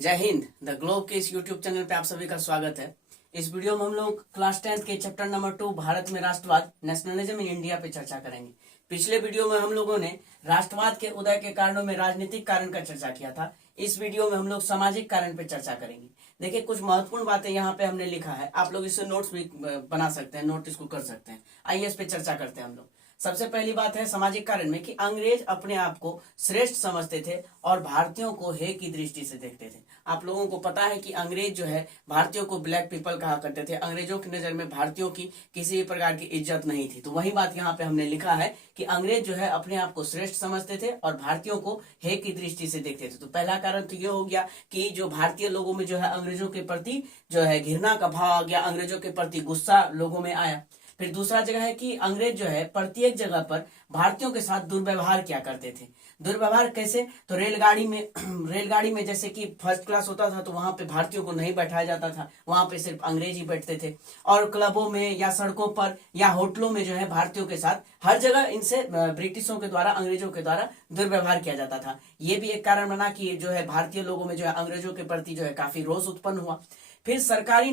जय Hind. The globe के इस यूट्यूब चैनल पे आप सभी का स्वागत है। इस वीडियो में हम लोग क्लास 10th के चैप्टर नंबर 2 भारत में राष्ट्रवाद नेशनलिज्म इन इंडिया पे चर्चा करेंगे। पिछले वीडियो में हम लोगों ने राष्ट्रवाद के उदय के कारणों में राजनीतिक कारण का चर्चा किया था। इस वीडियो में हम लोग सामाजिक कारण पे चर्चा करेंगे। देखिए, कुछ महत्वपूर्ण बातें यहाँ पे हमने लिखा है, आप लोग इससे नोट्स भी बना सकते हैं, नोट इसको कर सकते हैं। आइए इस पे चर्चा करते हैं हम लोग। सबसे पहली बात है सामाजिक कारण में कि अंग्रेज अपने आप को श्रेष्ठ समझते थे और भारतीयों को हे की दृष्टि से देखते थे। आप लोगों को पता है कि अंग्रेज जो है भारतीयों को ब्लैक पीपल कहा करते थे। अंग्रेजों की नजर में भारतीयों की किसी भी प्रकार की इज्जत नहीं थी। तो वही बात यहाँ पे हमने लिखा है कि अंग्रेज जो है अपने आप को श्रेष्ठ समझते थे और भारतीयों को हे की दृष्टि से देखते थे। तो पहला कारण तो ये हो गया कि जो भारतीय लोगों में जो है अंग्रेजों के प्रति जो है घृणा का भाव आ गया, अंग्रेजों के प्रति गुस्सा लोगों में आया। फिर दूसरा जगह है कि अंग्रेज जो है प्रत्येक जगह पर भारतीयों के साथ दुर्व्यवहार किया करते थे। दुर्व्यवहार कैसे? तो रेलगाड़ी में जैसे कि फर्स्ट क्लास होता था तो वहां पे भारतीयों को नहीं बैठाया जाता था, वहां पे सिर्फ अंग्रेज ही बैठते थे। और क्लबों में या सड़कों पर या होटलों में जो है भारतीयों के साथ हर जगह इनसे ब्रिटिशों के द्वारा, अंग्रेजों के द्वारा दुर्व्यवहार किया जाता था। ये भी एक कारण बना कि जो है भारतीय लोगों में जो है अंग्रेजों के प्रति जो है काफी रोष उत्पन्न हुआ। फिर सरकारी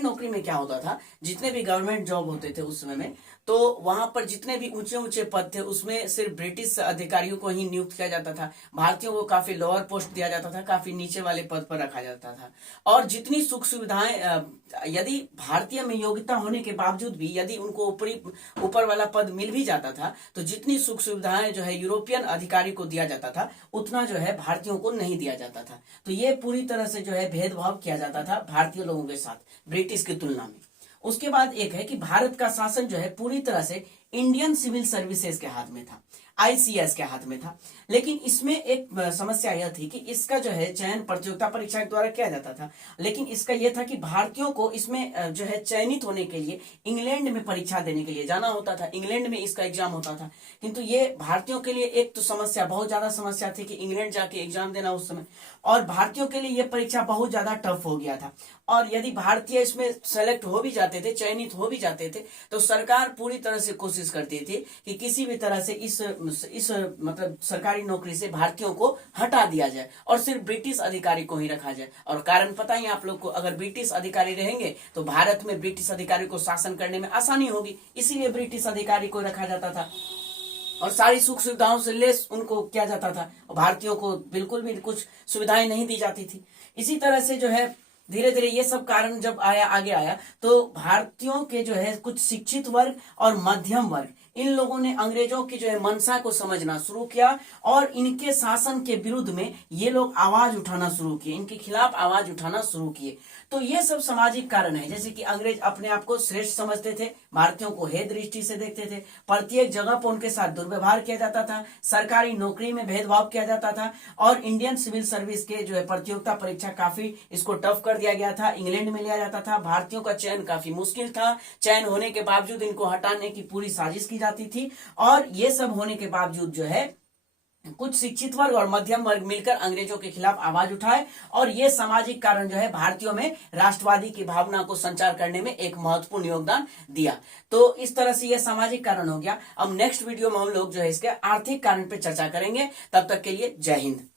नौकरी में क्या होता था, जितने भी गवर्नमेंट जॉब होते थे उस समय में, तो वहां पर जितने भी ऊंचे ऊंचे पद थे उसमें सिर्फ ब्रिटिश अधिकारियों को ही नियुक्त किया जाता था। भारतीयों को काफी लोअर पोस्ट दिया जाता था, काफी नीचे वाले पद पर रखा जाता था। और जितनी सुख सुविधाएं यदि भारतीय में योग्यता होने के बावजूद भी यदि उनको ऊपर वाला पद मिल भी जाता था तो जितनी सुख सुविधाएं जो है यूरोपियन अधिकारी को दिया जाता था उतना जो है भारतीयों को नहीं दिया जाता था। तो ये पूरी तरह से जो है भेदभाव किया जाता था भारतीय लोगों के साथ ब्रिटिश की तुलना में। उसके बाद एक है कि भारत का शासन जो है पूरी तरह से इंडियन सिविल सर्विसेज के हाथ में था, आईसीएस के हाथ में था। लेकिन इसमें एक समस्या यह थी कि इसका जो है चयन प्रतियोगिता परीक्षा के द्वारा किया जाता था। लेकिन इसका यह था कि भारतीयों को इसमें जो है चयनित होने के लिए इंग्लैंड में परीक्षा देने के लिए जाना होता था, इंग्लैंड में इसका एग्जाम होता था। किंतु ये भारतीयों के लिए एक तो समस्या, बहुत ज्यादा समस्या थी कि इंग्लैंड जाके एग्जाम देना उस समय, और भारतीयों के लिए यह परीक्षा बहुत ज्यादा टफ हो गया था। और यदि भारतीय इसमें सेलेक्ट हो भी जाते थे, चयनित हो भी जाते थे, तो सरकार पूरी तरह से कोशिश करती थी कि किसी भी तरह से इस मतलब सरकारी नौकरी से भारतीयों को हटा दिया जाए और सिर्फ ब्रिटिश अधिकारी को ही रखा जाए। और कारण पता ही आप लोग को, अगर ब्रिटिश अधिकारी रहेंगे तो भारत में ब्रिटिश अधिकारी को शासन करने में आसानी होगी, इसीलिए ब्रिटिश अधिकारी को रखा जाता था और सारी सुख सुविधाओं से लेस उनको किया जाता था। भारतीयों को बिल्कुल भी कुछ सुविधाएं नहीं दी जाती थी। इसी तरह से जो है धीरे धीरे ये सब कारण जब आगे आया तो भारतीयों के जो है कुछ शिक्षित वर्ग और मध्यम वर्ग, इन लोगों ने अंग्रेजों की जो है मंशा को समझना शुरू किया और इनके शासन के विरुद्ध में ये लोग आवाज उठाना शुरू किए, इनके खिलाफ आवाज उठाना शुरू किए। तो ये सब सामाजिक कारण है, जैसे कि अंग्रेज अपने आप को श्रेष्ठ समझते थे, भारतीयों को हे दृष्टि से देखते थे, प्रत्येक जगह पर उनके साथ दुर्व्यवहार किया जाता था, सरकारी नौकरी में भेदभाव किया जाता था और इंडियन सिविल सर्विस के जो है प्रतियोगिता परीक्षा काफी इसको टफ कर दिया गया था, इंग्लैंड में लिया जाता था। भारतीयों का चयन काफी मुश्किल था, चयन होने के बावजूद इनको हटाने की पूरी साजिश की जाती थी। और ये सब होने के बावजूद जो है कुछ शिक्षित वर्ग और मध्यम वर्ग मिलकर अंग्रेजों के खिलाफ आवाज उठाए और ये सामाजिक कारण जो है भारतीयों में राष्ट्रवादी की भावना को संचार करने में एक महत्वपूर्ण योगदान दिया। तो इस तरह से ये सामाजिक कारण हो गया। अब नेक्स्ट वीडियो में हम लोग जो है इसके आर्थिक कारण पे चर्चा करेंगे। तब तक के लिए जय हिंद।